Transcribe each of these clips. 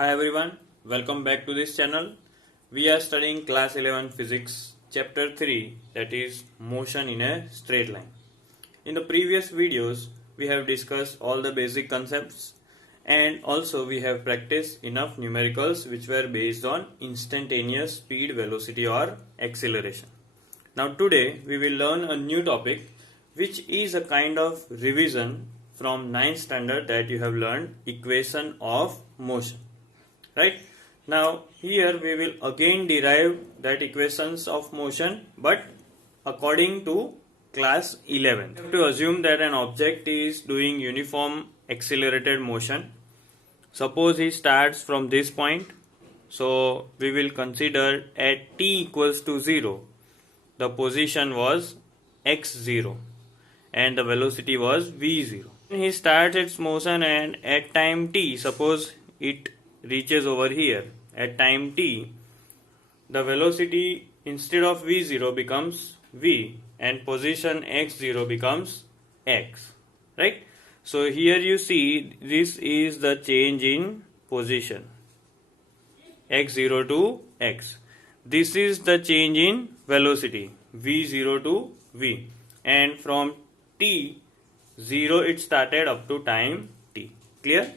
Hi everyone, welcome back to this channel. We are studying class 11 physics chapter 3, that is motion in a straight line. In the previous videos we have discussed all the basic concepts and also we have practiced enough numericals which were based on instantaneous speed, velocity or acceleration. Now today we will learn a new topic which is a kind of revision from 9th standard that you have learned, equation of motion. Right? Now here we will again derive that equations of motion but according to class 11. We have to assume that an object is doing uniform accelerated motion. Suppose he starts from this point. So we will consider at t equals to 0 the position was x0 and the velocity was v0. He starts its motion and at time t, suppose it reaches over here at time t, the velocity instead of v0 becomes v and position x0 becomes x, right? So here you see this is the change in position x0 to x. This is the change in velocity v0 to v, and from t0 it started up to time t. Clear?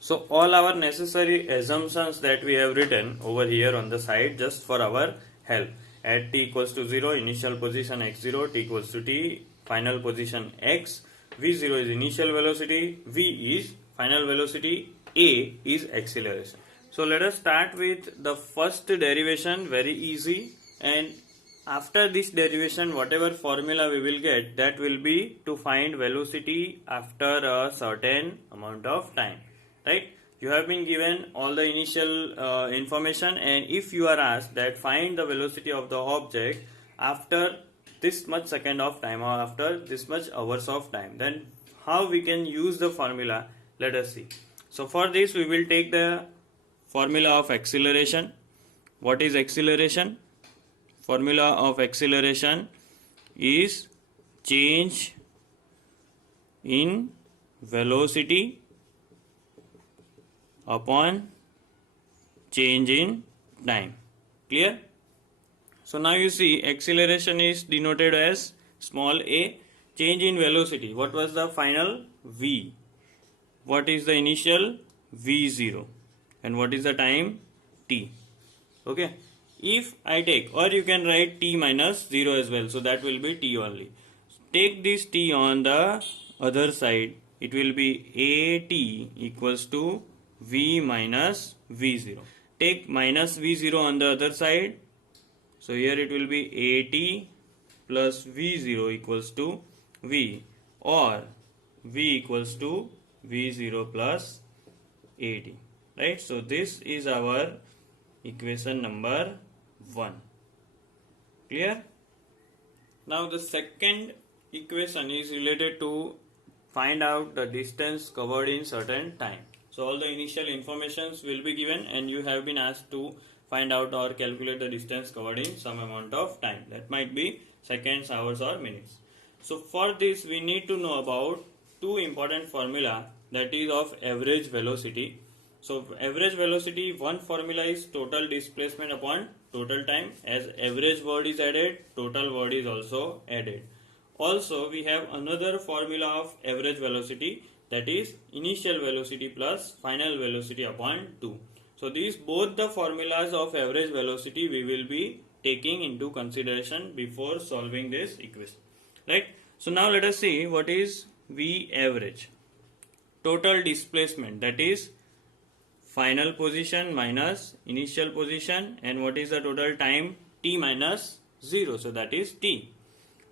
So all our necessary assumptions that we have written over here on the side just for our help. At t equals to 0, initial position x0, t equals to t, final position x, v0 is initial velocity, v is final velocity, a is acceleration. So let us start with the first derivation, very easy, and after this derivation whatever formula we will get, that will be to find velocity after a certain amount of time. Right? You have been given all the initial information, and if you are asked that find the velocity of the object after this much second of time or after this much hours of time, then how we can use the formula, let us see. So for this we will take the formula of acceleration. What is acceleration? Formula of acceleration is change in velocity upon change in time. Clear? So now you see acceleration is denoted as small a, change in velocity. What was the final? V. What is the initial? V0. And what is the time? T. Okay. If I take, or you can write t minus 0 as well, so that will be t only. Take this t on the other side, it will be at equals to v minus v0. Take minus v0 on the other side, so here it will be at plus v0 equals to v, or v equals to v0 plus at. Right? So this is our equation number 1. Clear? Now the second equation is related to find out the distance covered in certain time. So all the initial informations will be given and you have been asked to find out or calculate the distance covered in some amount of time. That might be seconds, hours or minutes. So for this we need to know about two important formula, that is of average velocity. So average velocity, one formula is total displacement upon total time. As average word is added, total word is also added. Also we have another formula of average velocity, that is initial velocity plus final velocity upon 2. So these both the formulas of average velocity we will be taking into consideration before solving this equation. Right? So now let us see what is V average. Total displacement, that is final position minus initial position, and what is the total time? T minus 0, so that is T.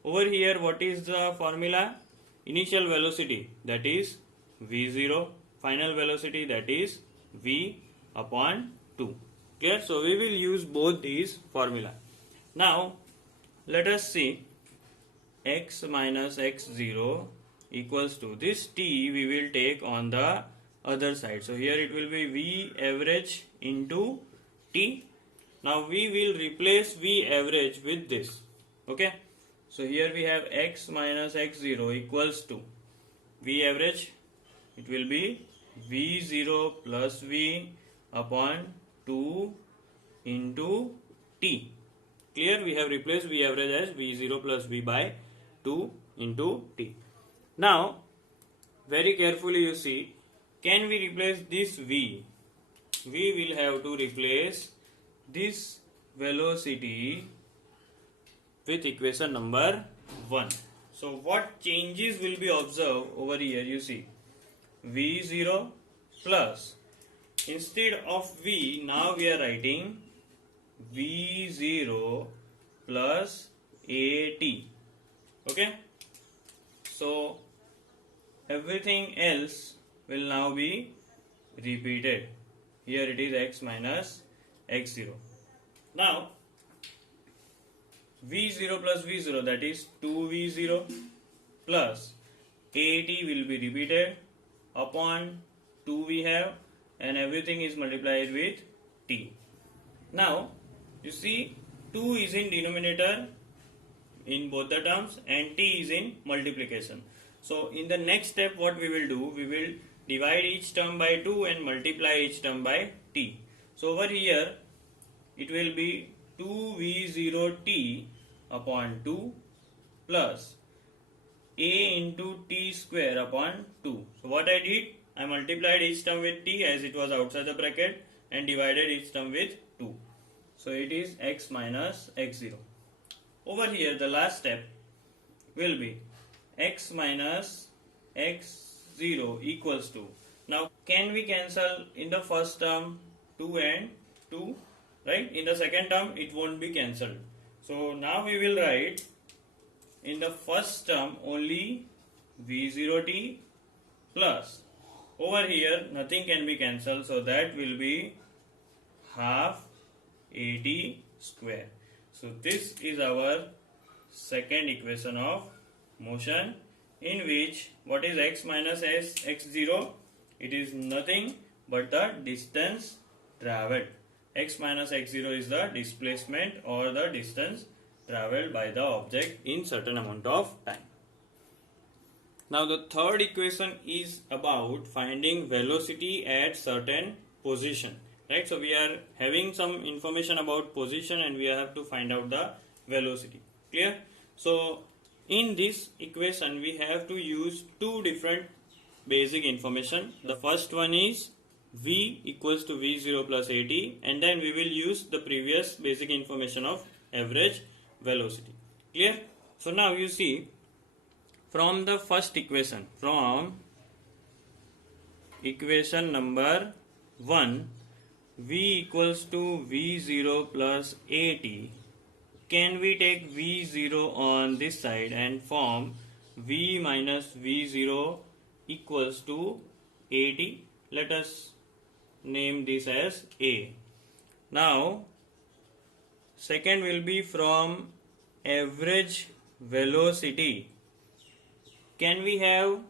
Over here what is the formula? Initial velocity, that is v0, final velocity, that is v upon 2. Clear? So we will use both these formula. Now let us see x minus x0 equals to this t we will take on the other side. So here it will be v average into t. Now we will replace v average with this. Okay. So here we have x minus x0 equals to v average, it will be V0 plus V upon 2 into T. Clear? We have replaced V average as V0 plus V by 2 into T. Now, very carefully you see, can we replace this V? We will have to replace this velocity with equation number 1. So what changes will be observed over here? You see, V0 plus, instead of V, now we are writing V0 plus AT. Okay? So everything else will now be repeated. Here it is x minus x0. Now V0 plus V0, that is 2V0 plus AT will be repeated upon 2 we have, and everything is multiplied with T. Now you see, 2 is in denominator in both the terms and T is in multiplication. So in the next step what we will do, we will divide each term by 2 and multiply each term by T. So over here it will be 2V0T upon 2 plus A into T square upon 2. So what I did, I multiplied each term with T as it was outside the bracket and divided each term with 2. So it is x minus x0. Over here the last step will be x minus x0 equals to, now can we cancel in the first term 2 and 2, right? In the second term it won't be cancelled. So now we will write in the first term only V0T plus, over here nothing can be cancelled, so that will be half AT square. So this is our second equation of motion, in which what is x minus x0? It is nothing but the distance travelled. X minus x0 is the displacement or the distance travelled by the object in certain amount of time. Now the third equation is about finding velocity at certain position. Right, so we are having some information about position and we have to find out the velocity. Clear? So in this equation we have to use two different basic information. The first one is V equals to V0 plus AT, and then we will use the previous basic information of average velocity. Clear? So now you see, from the first equation, from equation number 1, V equals to V0 plus AT, can we take V0 on this side and form V minus V0 equals to AT? Let us name this as A. Now second will be from average velocity. Can we have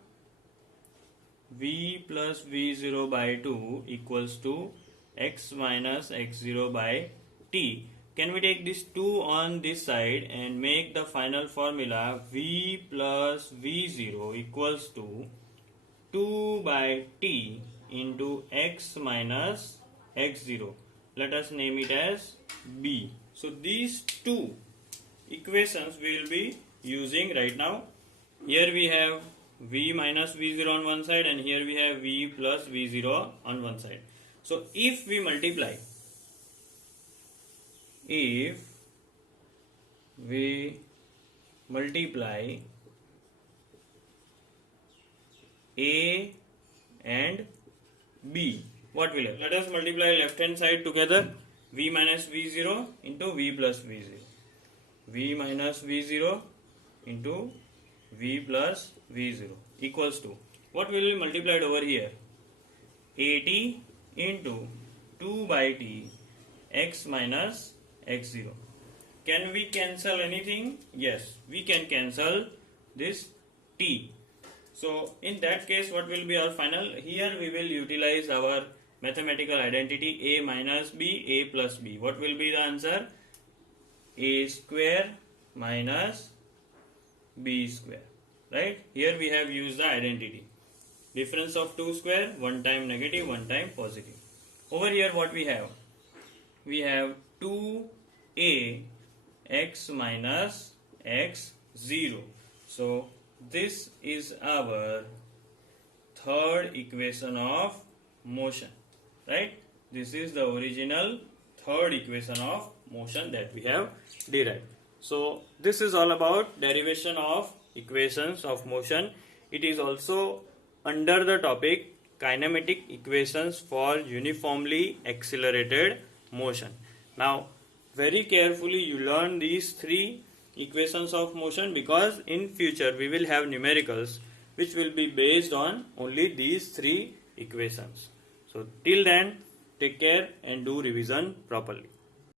V plus V0 by 2 equals to x minus x0 by t? Can we take this 2 on this side and make the final formula V plus V0 equals to 2 by t into x minus x0. Let us name it as B. So these two equations we will be using right now. Here we have V minus V0 on one side and here we have V plus V0 on one side. So if we multiply A and B, what will happen? Let us multiply left hand side together. V minus V0 into V plus V0. V minus V0 into V plus V0 equals to, what will be multiplied over here? AT into 2 by t x minus x0. Can we cancel anything? Yes, we can cancel this t. So in that case, what will be our final? Here we will utilize our mathematical identity A minus B, A plus B. What will be the answer? A square minus B square. Right? Here we have used the identity. Difference of 2 square, one time negative, one time positive. Over here what we have? We have 2a x minus x 0. So this is our third equation of motion, right? This is the original third equation of motion that we have derived. So this is all about derivation of equations of motion. It is also under the topic kinematic equations for uniformly accelerated motion. Now very carefully you learn these three equations of motion, because in future we will have numericals which will be based on only these three equations. So till then, take care and do revision properly.